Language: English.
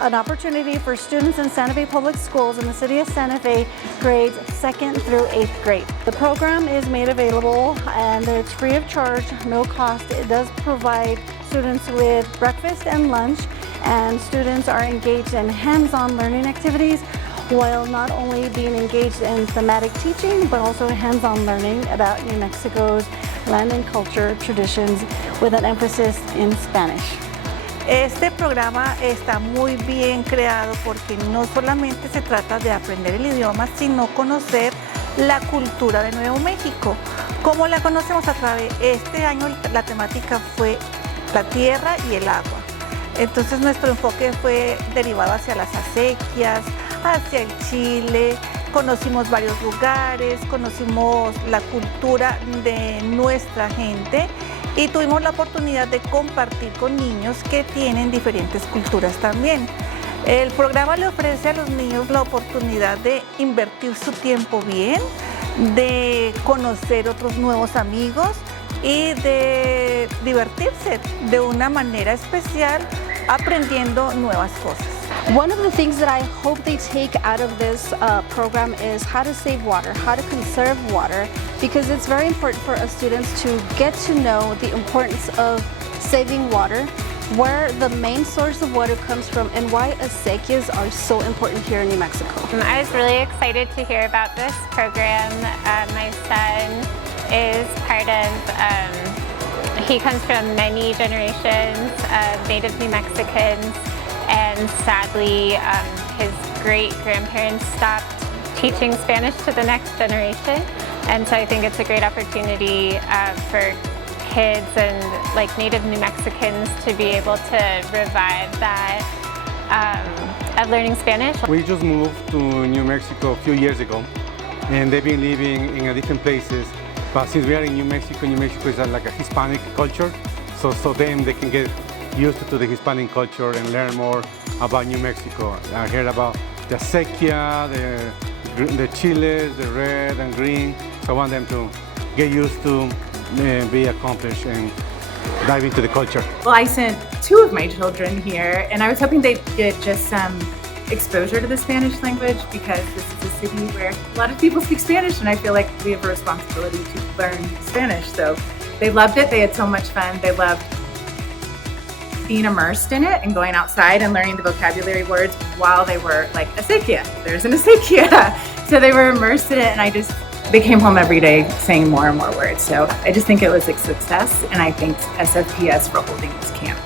an opportunity for students in Santa Fe Public Schools in the city of Santa Fe, grades 2nd through 8th grade. The program is made available and it's free of charge, no cost. It does provide students with breakfast and lunch, and students are engaged in hands-on learning activities while not only being engaged in thematic teaching, but also hands-on learning about New Mexico's land and culture, traditions, with an emphasis in Spanish. Este programa está muy bien creado porque no solamente se trata de aprender el idioma, sino conocer la cultura de Nuevo México. ¿Cómo la conocemos? Este año la temática fue la tierra y el agua. Entonces nuestro enfoque fue derivado hacia las acequias, hacia el Chile, conocimos varios lugares, conocimos la cultura de nuestra gente y tuvimos la oportunidad de compartir con niños que tienen diferentes culturas también. El programa le ofrece a los niños la oportunidad de invertir su tiempo bien, de conocer otros nuevos amigos y de divertirse de una manera especial aprendiendo nuevas cosas. One of the things that I hope they take out of this program is how to save water, how to conserve water, because it's very important for us students to get to know the importance of saving water, where the main source of water comes from, and why acequias are so important here in New Mexico. I was really excited to hear about this program. My son is part of, he comes from many generations of native New Mexicans, and sadly his great-grandparents stopped teaching Spanish to the next generation, and so I think it's a great opportunity for kids and like native New Mexicans to be able to revive that of learning Spanish. We just moved to New Mexico a few years ago, and they've been living in different places, but since we are in New Mexico is like a Hispanic culture, so then they can get used to the Hispanic culture and learn more about New Mexico. I heard about the acequia, the chiles, the red and green. So I want them to get used to be accomplished and dive into the culture. Well, I sent 2 of my children here, and I was hoping they'd get just some exposure to the Spanish language, because this is a city where a lot of people speak Spanish, and I feel like we have a responsibility to learn Spanish. So they loved it. They had so much fun. They loved being immersed in it and going outside and learning the vocabulary words while they were like, acequia, there's an acequia. So they were immersed in it, and they came home every day saying more and more words. So I just think it was a success, and I thank SFPS for holding this camp.